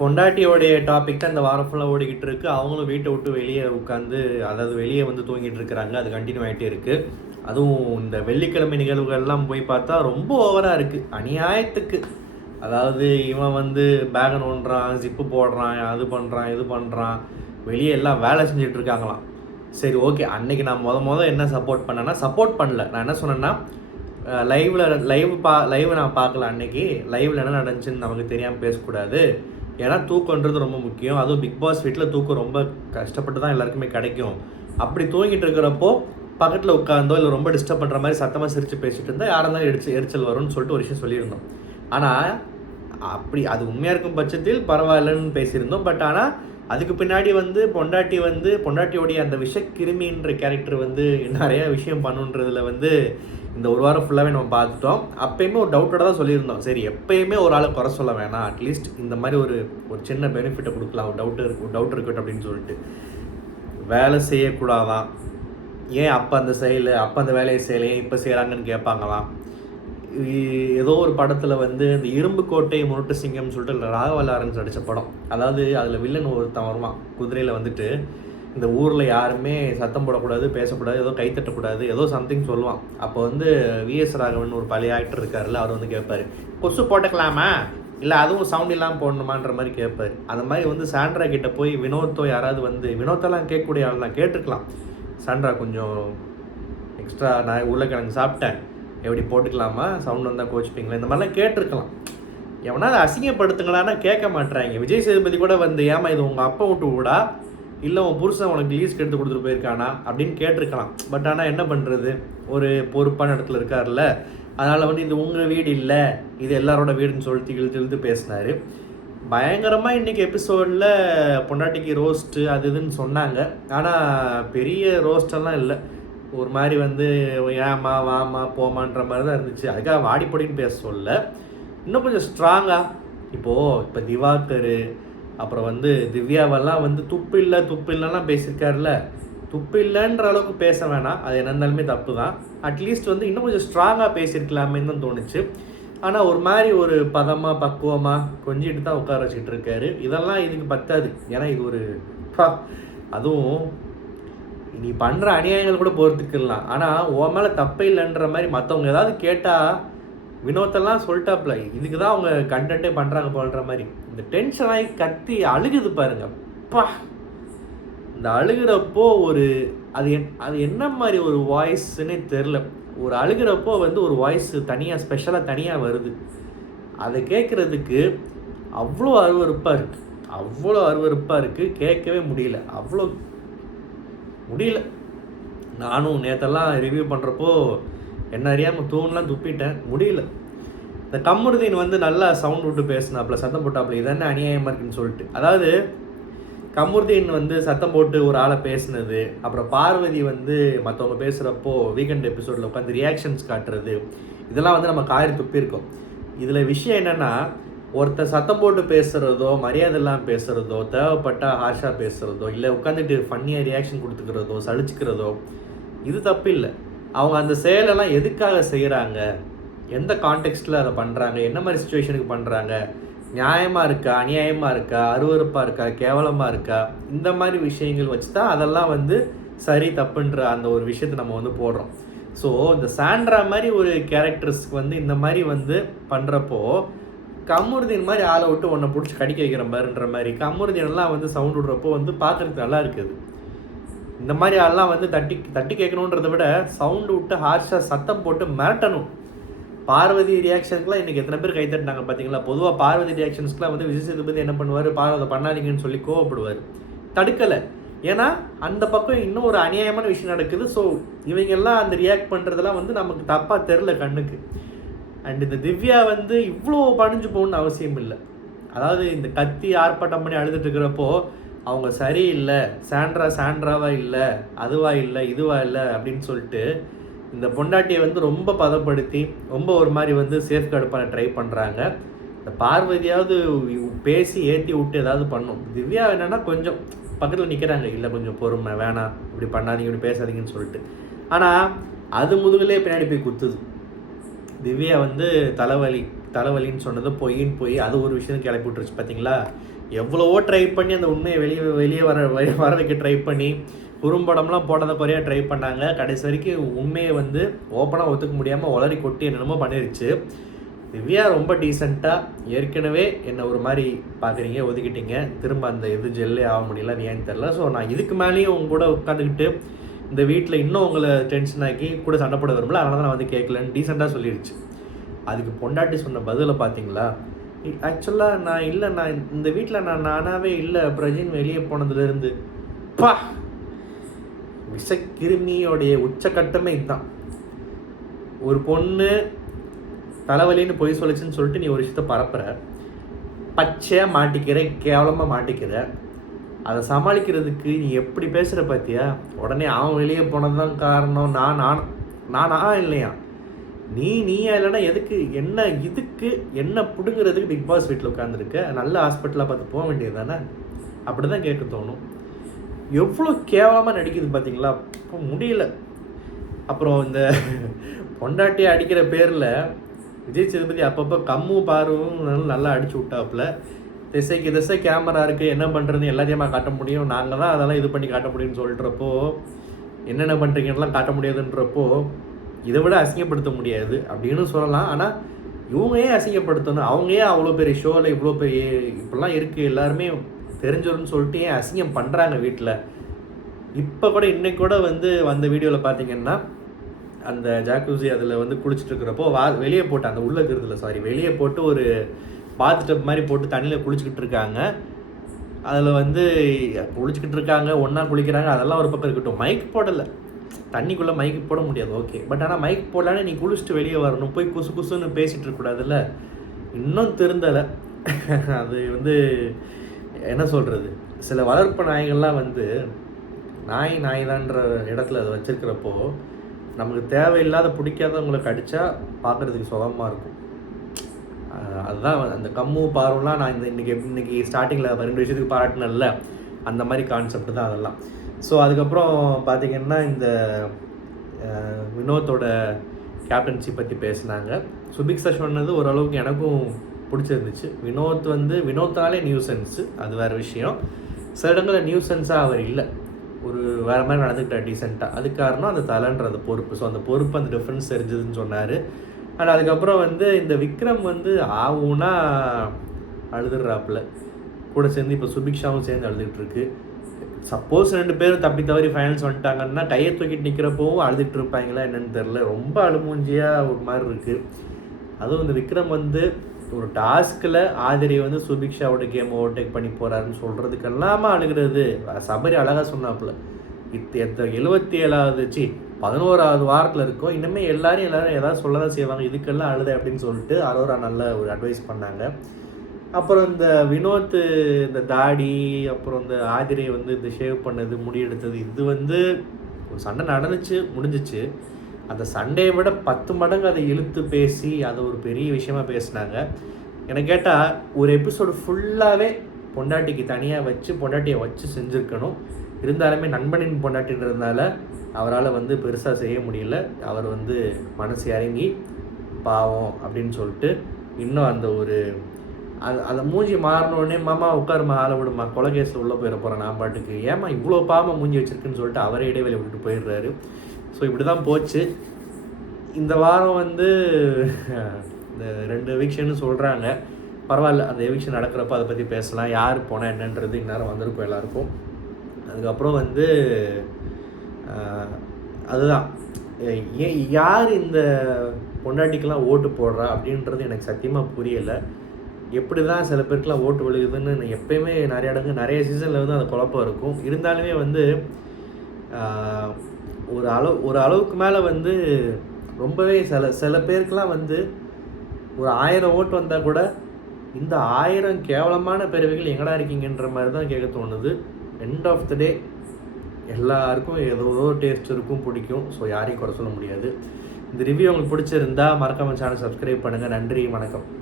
பொண்டாட்டியோடைய topic தான் இந்த வாரம் ஃபுல்லாக ஓடிக்கிட்டு இருக்குது. அவங்களும் வீட்டை விட்டு வெளியே உட்காந்து, அதாவது வெளியே வந்து தூங்கிட்டு இருக்கிறாங்க. அது கண்டினியூ ஆகிட்டே இருக்குது. அதுவும் இந்த வெள்ளிக்கிழமை நிகழ்வுகள்லாம் போய் பார்த்தா ரொம்ப ஓவராக இருக்குது, அநியாயத்துக்கு. அதாவது இவன் வந்து பேகை நோண்டுறான், ஜிப்பு போடுறான், அது பண்ணுறான், இது பண்ணுறான், வெளியே எல்லாம் வேலை செஞ்சுட்டு இருக்காங்களாம். சரி, ஓகே. அன்னைக்கு நான் மொதல் என்ன சப்போர்ட் பண்ணேன்னா, சப்போர்ட் பண்ணல. நான் என்ன சொன்னேன்னா, லைவ் நான் பார்க்கல. அன்னைக்கு லைவில் என்ன நடந்துச்சுன்னு நமக்கு தெரியாமல் பேசக்கூடாது. ஏன்னா தூக்கன்றது ரொம்ப முக்கியம். அதுவும் பிக் பாஸ் வீட்டில் தூக்கம் ரொம்ப கஷ்டப்பட்டு தான் எல்லாருக்குமே கிடைக்கும். அப்படி தூங்கிட்டு இருக்கிறப்போ பக்கத்தில் உட்காந்தோ இல்லை ரொம்ப டிஸ்டர்ப் பண்ணுற மாதிரி சத்தமாக சிரித்து பேசிட்டு இருந்தால் யாரும் தான் எரிச்சல் வரும்னு சொல்லிட்டு ஒரு விஷயம் சொல்லியிருந்தோம். ஆனால் அப்படி அது உண்மையாக இருக்கும் பட்சத்தில் பரவாயில்லன்னு பேசியிருந்தோம். பட் ஆனால் அதுக்கு பின்னாடி வந்து பொண்டாட்டியோடைய அந்த விஷக்கிருமின்ற கேரக்டர் வந்து நிறைய விஷயம் பண்ணுன்றதுல வந்து இந்த ஒரு வாரம் ஃபுல்லாகவே நம்ம பார்த்துட்டோம். அப்போயுமே ஒரு டவுட்டோட தான் சொல்லியிருந்தோம். சரி, எப்போயுமே ஒரு ஆளை குறை சொல்ல வேணாம், அட்லீஸ்ட் இந்த மாதிரி ஒரு சின்ன பெனிஃபிட்டை கொடுக்கலாம், ஒரு டவுட் இருக்கட்டும் அப்படின்னு சொல்லிட்டு. வேலை செய்யக்கூடாதான், ஏன் அப்போ அந்த வேலையை செய்யலை, ஏன் இப்போ செய்கிறாங்கன்னு கேட்பாங்களாம். ஏதோ ஒரு படத்தில் வந்து இந்த இரும்பு கோட்டை முரட்டு சிங்கம்னு சொல்லிட்டு ராகவல்லாரன்ஸ் நடித்த படம். அதாவது அதில் வில்லன் ஒருத்தன் வருவான் குதிரையில் வந்துட்டு, இந்த ஊரில் யாருமே சத்தம் போடக்கூடாது, பேசக்கூடாது, ஏதோ கைத்தட்டக்கூடாது, ஏதோ சம்திங் சொல்லுவான். அப்போ வந்து விஎஸ் ராகவன் ஒரு பழைய ஆக்டர் இருக்காருல்ல, அவர் வந்து கேட்பார், கொசு போட்டுக்கலாமா, இல்லை அதுவும் சவுண்ட் இல்லாமல் போடணுமான்ற மாதிரி கேட்பார். அந்த மாதிரி வந்து சாண்ட்ரா கிட்டே போய் வினோத்தோ யாராவது வந்து, வினோத்தெல்லாம் கேட்கக்கூடிய ஆள் நான் கேட்டிருக்கலாம், சாண்ட்ரா கொஞ்சம் எக்ஸ்ட்ரா நான் உருளைக்கிழங்கு சாப்பிட்டேன், எப்படி போட்டுக்கலாமா, சவுண்ட் வந்தால் கோச்சிப்பீங்களா, இந்த மாதிரிலாம் கேட்டிருக்கலாம். எவனா அதை அசிங்கப்படுத்துங்களான்னா கேட்க மாட்டுறாங்க. விஜய் சேதுபதி கூட வந்து, ஏமா இது உங்கள் அப்பா விட்டு விடா, இல்லை உன் புருஷன் உனக்கு லீஸ்க்கு எடுத்து கொடுத்துட்டு போயிருக்கானா அப்படின்னு கேட்டிருக்கலாம். பட் ஆனால் என்ன பண்ணுறது, ஒரு பொறுப்பான இடத்துல இருக்கார்ல, அதனால் வந்து இது உங்கள் வீடு இல்லை, இது எல்லாரோட வீடுன்னு சொல்லிட்டு இழுத்து பேசினார். பயங்கரமாக இன்றைக்கி எபிசோடில் பொண்டாட்டிக்கு ரோஸ்ட்டு அது இதுன்னு சொன்னாங்க. ஆனால் பெரிய ரோஸ்டெல்லாம் இல்லை, ஒரு மாதிரி வந்து ஏமா வாமா போமான்ற மாதிரி தான் இருந்துச்சு. அதுக்காக வாடி பொடின்னு பேச சொல்ல, இன்னும் கொஞ்சம் ஸ்ட்ராங்காக இப்போ திவாகர் அப்புறம் வந்து திவ்யாவெல்லாம் வந்து துப்பு இல்லைலாம் பேசியிருக்காருல, துப்பு இல்லைன்ற அளவுக்கு பேச வேணாம், அது என்ன இருந்தாலுமே தப்பு தான். அட்லீஸ்ட் வந்து இன்னும் கொஞ்சம் ஸ்ட்ராங்காக பேசியிருக்கலாமேன்னு தான் தோணுச்சு. ஆனால் ஒரு மாதிரி ஒரு பதமாக பக்குவமாக கொஞ்சிட்டு தான் உட்கார வச்சுக்கிட்டு இருக்காரு. இதெல்லாம் இதுக்கு பத்தாது. ஏன்னா இது ஒரு அதுவும் நீ பண்ணுற அநியாயங்கள் கூட பொறுத்துக்கலாம், ஆனால் உன் மேலே தப்பே இல்லைன்ற மாதிரி மற்றவங்க ஏதாவது கேட்டால் வினோத்தெல்லாம் சொல்லிட்டாப்ல, இதுக்கு தான் அவங்க கண்டென்ட்டே பண்ணுறாங்க போன்ற மாதிரி. இந்த டென்ஷனாகி கத்தி அழுகுது பாருங்க, அப்பா. இந்த அழுகிறப்போ அது என்ன மாதிரி ஒரு வாய்ஸ்ன்னே தெரில. ஒரு அழுகிறப்போ வந்து ஒரு வாய்ஸ் ஸ்பெஷலாக தனியாக வருது. அதை கேட்குறதுக்கு அவ்வளோ அருவருப்பாக இருக்குது, கேட்கவே முடியல, அவ்வளோ முடியல. நானும் நேற்றெல்லாம் ரிவ்யூ பண்ணுறப்போ என்ன அறியாமல் தூணெலாம் துப்பிட்டேன், முடியல. இந்த கமருதீன் வந்து நல்லா சவுண்ட் விட்டு பேசினாப்புல, சத்தம் போட்டாப்புல, இது என்ன அநியாயமாக இருக்குன்னு சொல்லிட்டு. அதாவது கமருதீன் வந்து சத்தம் போட்டு ஒரு ஆளை பேசினது, அப்புறம் பார்வதி வந்து மற்றவங்க பேசுகிறப்போ வீக்கெண்ட் எபிசோடில் உட்காந்து ரியாக்ஷன்ஸ் காட்டுறது, இதெல்லாம் வந்து நம்ம காரி துப்பியிருக்கோம். இதில் விஷயம் என்னென்னா, ஒருத்தர் சத்தம் போட்டு பேசுகிறதோ, மரியாதை இல்லாமல் பேசுகிறதோ, தேவைப்பட்டால் ஹாஷாக பேசுகிறதோ, இல்லை உட்காந்துட்டு ஃபன்னியாக ரியாக்ஷன் கொடுத்துக்கிறதோ, சலிச்சுக்கிறதோ, இது தப்பு இல்லை. அவங்க அந்த செயலெல்லாம் எதுக்காக செய்கிறாங்க, எந்த கான்டெக்ஸ்டில் அதை பண்ணுறாங்க, என்ன மாதிரி சுச்சுவேஷனுக்கு பண்ணுறாங்க, நியாயமாக இருக்கா, அநியாயமாக இருக்கா, அருவருப்பாக இருக்கா, கேவலமாக இருக்கா, இந்த மாதிரி விஷயங்கள் வச்சு தான் அதெல்லாம் வந்து சரி தப்புன்ற அந்த ஒரு விஷயத்தை நம்ம வந்து போடுறோம். ஸோ இந்த சாண்ட்ரா மாதிரி ஒரு கேரக்டர்ஸ்க்கு வந்து இந்த மாதிரி வந்து பண்ணுறப்போ, கமருதீன் மாதிரி ஆளை விட்டு ஒன்றை பிடிச்சி கடிக்க வைக்கிற மாதிரின்ற மாதிரி கமருதீனெல்லாம் வந்து சவுண்ட் விடுறப்போ வந்து பார்க்குறதுக்கு நல்லா இருக்குது. இந்த மாதிரி ஆள்லாம் வந்து தட்டி கேட்கணுன்றதை விட சவுண்டு விட்டு ஹார்ஷாக சத்தம் போட்டு மிரட்டணும். பார்வதி ரியாக்ஷனுக்குலாம் இன்றைக்கி எத்தனை பேர் கைத்தட்டினாங்க பார்த்தீங்களா. பொதுவாக பார்வதி ரியாக்ஷன்ஸ்க்குலாம் வந்து விஜய் சேதுபதி என்ன பண்ணுவார், பார்வதை பண்ணாதீங்கன்னு சொல்லி கோவப்படுவார். தடுக்கலை, ஏன்னா அந்த பக்கம் இன்னும் ஒரு அநியாயமான விஷயம் நடக்குது. ஸோ இவங்கெல்லாம் அந்த ரியாக்ட் பண்ணுறதெல்லாம் வந்து நமக்கு தப்பாக தெரில கண்ணுக்கு. அண்ட் இந்த திவ்யா வந்து இவ்வளோ பணிஞ்சு போகணுன்னு அவசியம் இல்லை. அதாவது இந்த கத்தி ஆர்ப்பாட்டம் பண்ணி அழுதுட்டு இருக்கிறப்போ அவங்க சரியில்லை, சாண்ட்ராவா இல்லை, அதுவா இல்லை, இதுவா இல்லை அப்படின்னு சொல்லிட்டு இந்த பொண்டாட்டியை வந்து ரொம்ப பதப்படுத்தி ரொம்ப ஒரு மாதிரி வந்து சேஃப்கார்டு பண்ண ட்ரை பண்ணுறாங்க. இந்த பார்வதியாவது பேசி ஏற்றி விட்டு ஏதாவது பண்ணும். திவ்யா என்னென்னா கொஞ்சம் பக்கத்தில் நிற்கிறாங்க, இல்லை கொஞ்சம் பொறுமை, வேணாம் இப்படி பண்ணாதீங்க, இப்படி பேசாதீங்கன்னு சொல்லிட்டு. ஆனால் அது முதுகிலே பின்னாடி போய் குத்துது. திவ்யா வந்து தலைவலின்னு சொன்னது பொய்ன்னு போய் அது ஒரு விஷயம் கிளப்பி விட்டுருச்சு பார்த்தீங்களா. எவ்வளவோ ட்ரை பண்ணி அந்த உண்மையை வெளியே வர வைக்க ட்ரை பண்ணி குறும்படம்லாம் போட்டதை குறையாக ட்ரை பண்ணாங்க. கடைசி வரைக்கும் உண்மையை வந்து ஓப்பனாக ஒத்துக்க முடியாமல் உளறி கொட்டி என்னென்னமோ பண்ணிருச்சு. திவ்யா ரொம்ப டீசெண்டாக ஏற்கனவே என்னை ஒரு மாதிரி பார்க்குறீங்க, ஒதுக்கிட்டீங்க, திரும்ப அந்த ஜெல்லே ஆக முடியல, அது ஏன்னு தெரில. ஸோ நான் இதுக்கு மேலேயும் உங்க கூட உட்காந்துக்கிட்டு இந்த வீட்டில் இன்னும் உங்களை டென்ஷன் ஆக்கி கூட சண்டை போட வரும்ல, அதனால தான் நான் வந்து கேட்கலன்னு டீசெண்டாக சொல்லிடுச்சு. அதுக்கு பொண்டாட்டி சொன்ன பதிலை பார்த்தீங்களா? ஆக்சுவலாக நான் இந்த வீட்டில் நானாகவே இல்லை, பிரஜின் வெளியே போனதுலேருந்து. பா, விஷக்கிருமியோடைய உச்சக்கட்டமே இதுதான். ஒரு பொண்ணு தலைவலின்னு பொய் சொல்லிச்சுன்னு சொல்லிட்டு நீ ஒரு விஷயத்த பரப்புற, பச்சையாக மாட்டிக்கிற, கேவலமாக மாட்டிக்கிற. அதை சமாளிக்கிறதுக்கு நீ எப்படி பேசுகிற பார்த்தியா? உடனே அவன் வெளியே போனது தான் காரணம், நானா இல்லையா? நீயா இல்லைன்னா எதுக்கு இதுக்கு என்ன பிடுங்கிறதுக்கு பிக் பாஸ் வீட்டில் உட்காந்துருக்க? நல்ல ஹாஸ்பிட்டலாக பார்த்து போக வேண்டியது தானே? அப்படி தான் கேட்க தோணும். எவ்வளோ கேவலமாக நடிக்குது பார்த்தீங்களா? இப்போ முடியல. அப்புறம் இந்த பொண்டாட்டியை அடிக்கிற பேரில் விஜய் சேதுபதி அப்பப்போ கம்மு பாரும் நல்லா அடிச்சு விட்டாப்புல. திசை கேமரா இருக்குது, என்ன பண்ணுறதுன்னு எல்லாத்தையுமா காட்ட முடியும், நாங்கள் தான் அதெல்லாம் இது பண்ணி காட்ட முடியும்னு சொல்கிறப்போ, என்னென்ன பண்ணுறீங்கலாம் காட்ட முடியாதுன்றப்போ, இதை விட அசிங்கப்படுத்த முடியாது அப்படின்னு சொல்லலாம். ஆனால் இவங்க ஏன் அசிங்கப்படுத்தணும்? அவங்க ஏன் அவ்வளோ பெரிய ஷோவில் இவ்வளோ பெரிய இப்படிலாம் இருக்குது எல்லாருமே தெரிஞ்சிடும்னு சொல்லிட்டு ஏன் அசிங்கம் பண்ணுறாங்க வீட்டில்? இப்போ கூட இன்னைக்கு கூட வந்து வந்த வீடியோவில் பார்த்தீங்கன்னா அந்த ஜாக்கூசி அதில் வந்து குளிச்சுட்டு இருக்கிறப்போ வெளியே போட்டு அந்த உள்ள இருக்கிறதுல வெளியே போட்டு ஒரு பாத் டப் மாதிரி போட்டு தண்ணியில் குளிச்சுக்கிட்டு இருக்காங்க. அதில் வந்து குளிச்சுக்கிட்டு இருக்காங்க, ஒன்றா குளிக்கிறாங்க, அதெல்லாம் ஒரு பக்கம் இருக்கட்டும். மைக் போடலை, தண்ணிக்குள்ளே மைக்கு போட முடியாது, ஓகே. பட் ஆனால் மைக் போடலானே நீ குளிச்சுட்டு வெளியே வரணும், போய் குசுன்னு பேசிகிட்டு இருக்கக்கூடாதுல்ல. இன்னும் திருந்தலை. அது வந்து என்ன சொல்கிறது, சில வளர்ப்பு நாய்கள்லாம் வந்து நாய் தான்ற இடத்துல அதை வச்சுருக்கிறப்போ நமக்கு தேவையில்லாத பிடிக்காதவங்களை கடிச்சா பார்க்குறதுக்கு சுகமாக இருக்கும். அதுதான் அந்த கம்மு பார்வெலாம் நான் இன்னைக்கு ஸ்டார்டிங்கில் 2 விஷயத்துக்கு பாராட்டினல அந்த மாதிரி கான்செப்ட் தான் அதெல்லாம். ஸோ அதுக்கப்புறம் பார்த்திங்கன்னா இந்த வினோத்தோட கேப்டன்சி பற்றி பேசினாங்க. சுபிக்ஷா சொன்னது ஓரளவுக்கு எனக்கும் பிடிச்சிருந்துச்சு. வினோத்தாலே நியூசன்ஸு, அது வேறு விஷயம். சில இடங்களில் நியூசன்ஸாக அவர் இல்லை, ஒரு வேறு மாதிரி நடந்துக்கிட்டார் டீசெண்டாக. அதுக்கு காரணம் அந்த தலைன்ற அந்த பொறுப்பு. ஸோ அந்த பொறுப்பு, அந்த டிஃப்ரென்ஸ் தெரிஞ்சதுன்னு சொன்னார். அண்ட் அதுக்கப்புறம் வந்து இந்த விக்ரம் வந்து ஆவுன்னா அழுதுறாப்புல, கூட சேர்ந்து இப்போ சுபிக்ஷாவும் சேர்ந்து அழுதுகிட்டு இருக்கு. சப்போஸ் 2 பேரும் தப்பி தவறி ஃபைனல்ஸ் வந்துட்டாங்கன்னா கையை தூக்கிட்டு நிற்கிறப்பவும் அழுதுகிட்டு இருப்பாங்களா என்னன்னு தெரில. ரொம்ப அழுமூஞ்சியாக ஒரு மாதிரி இருக்குது. அதுவும் இந்த விக்ரம் வந்து ஒரு டாஸ்கில் ஆதிரியை வந்து சுபிக்ஷாவோட கேம் ஓவர்டேக் பண்ணி போகிறாருன்னு சொல்கிறதுக்கெல்லாமா அழுகிறது. சபரி அழகாக சொன்னாப்புல, 77வது 11வது வாரத்தில் இருக்கும், இன்னுமே எல்லாரும் ஏதாவது சொல்ல தான் செய்வாங்க, இதுக்கெல்லாம் அழுத அப்படின்னு சொல்லிட்டு அரோரா நல்ல ஒரு அட்வைஸ் பண்ணாங்க. அப்புறம் இந்த வினோத் இந்த தாடி, அப்புறம் இந்த ஆதிரை வந்து இந்த ஷேவ் பண்ணது, முடி எடுத்தது, இது வந்து ஒரு சண்டை நடந்துச்சு, முடிஞ்சிச்சு. அந்த சண்டையை விட 10 மடங்கு அதை இழுத்து பேசி அதை ஒரு பெரிய விஷயமா பேசினாங்க. எனக்கு கேட்டால் ஒரு எபிசோடு ஃபுல்லாகவே பொண்டாட்டிக்கு தனியாக வச்சு பொண்டாட்டியை வச்சு செஞ்சுருக்கணும். இருந்தாலுமே நண்பனின் பொண்டாட்டின்றதுனால அவரால் வந்து பெருசாக செய்ய முடியல. அவர் வந்து மனசு இறங்கி பாவம் அப்படின்னு சொல்லிட்டு இன்னும் அந்த ஒரு அந்த மூஞ்சி மாறினோடனே, மாமா உட்காருமா, ஆளை விடுமா, கொலைகேஸில் உள்ளே போயிட போகிறேன் நான் பாட்டுக்கு, ஏமா இவ்வளோ பாவமாக மூஞ்சி வச்சுருக்குன்னு சொல்லிட்டு அவரே இடைவெளி விட்டுட்டு போயிடுறாரு. ஸோ இப்படி தான் போச்சு. இந்த வாரம் வந்து இந்த 2 எவிக்ஷன்னு சொல்கிறாங்க. பரவாயில்ல, அந்த எவிக்ஷன் நடக்கிறப்ப அதை பற்றி பேசலாம். யார் போனால் என்னன்றது இந்நேரம் வந்திருக்கும் எல்லாருக்கும். அதுக்கப்புறம் வந்து அதுதான் யார் இந்த பொண்டாட்டிக்கெலாம் ஓட்டு போடுறா அப்படின்றது எனக்கு சத்தியமாக புரியலை. எப்படி தான் சில பேருக்குலாம் ஓட்டு விழுகுதுன்னு எப்பயுமே நிறைய சீசனில் வந்து அந்த குழப்பம் இருக்கும். இருந்தாலுமே வந்து ஒரு அளவுக்கு மேலே வந்து ரொம்பவே சில பேருக்குலாம் வந்து ஒரு 1000 ஓட்டு வந்தால் கூட இந்த 1000 கேவலமான பிறவிகள் எங்கடா இருக்கீங்கன்ற மாதிரி தான் கேட்க தோணுது. எண்ட் ஆஃப் த டே எல்லாருக்கும் ஏதோ டேஸ்ட் இருக்கும், பிடிக்கும். ஸோ யாரையும் குறை சொல்ல முடியாது. இந்த ரிவ்யூ உங்களுக்கு பிடிச்சிருந்தா மறக்காம சேனல் சப்ஸ்கிரைப் பண்ணுங்கள். நன்றி, வணக்கம்.